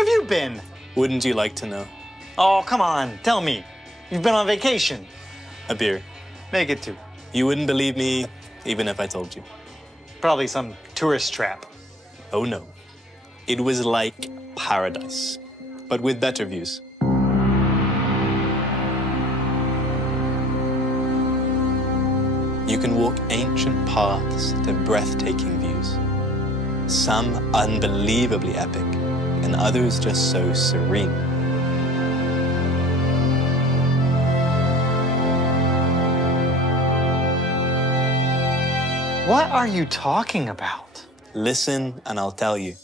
Where have you been? Wouldn't you like to know? Oh, come on, tell me. You've been on vacation. A beer. Make it two. You wouldn't believe me even if I told you. Probably some tourist trap. Oh no. It was like paradise, but with better views. You can walk ancient paths to breathtaking views. Some unbelievably epic, and others just so serene. What are you talking about? Listen and I'll tell you.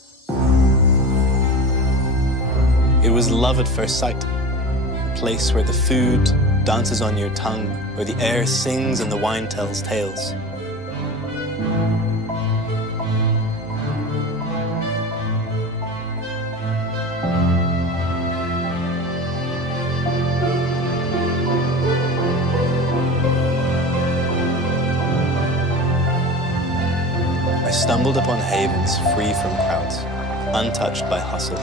It was love at first sight. A place where the food dances on your tongue, where the air sings and the wine tells tales. I stumbled upon havens free from crowds, untouched by hustle,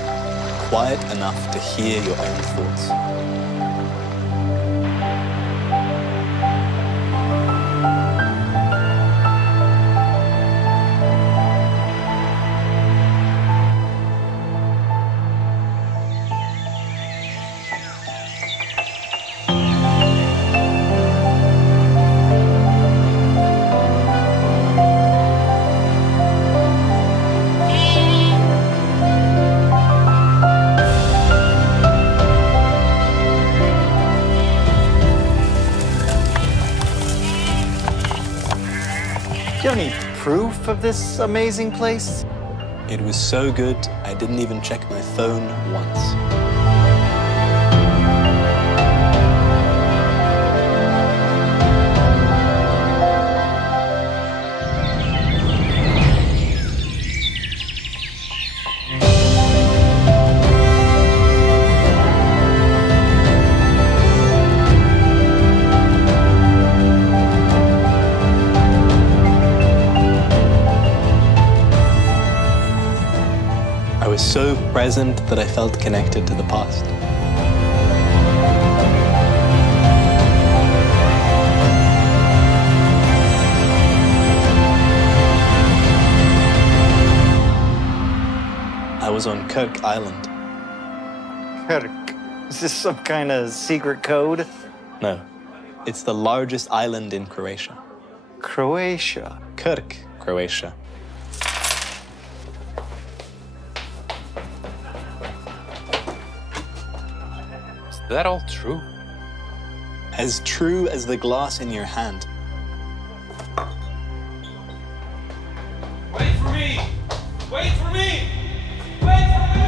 quiet enough to hear your own thoughts. Do you have any proof of this amazing place? It was so good, I didn't even check my phone once. I was so present that I felt connected to the past. I was on Kirk Island. Kirk. Is this some kind of secret code? No, it's the largest island in Croatia. Croatia. Kirk, Croatia. Is that all true? As true as the glass in your hand. Wait for me! Wait for me! Wait for me!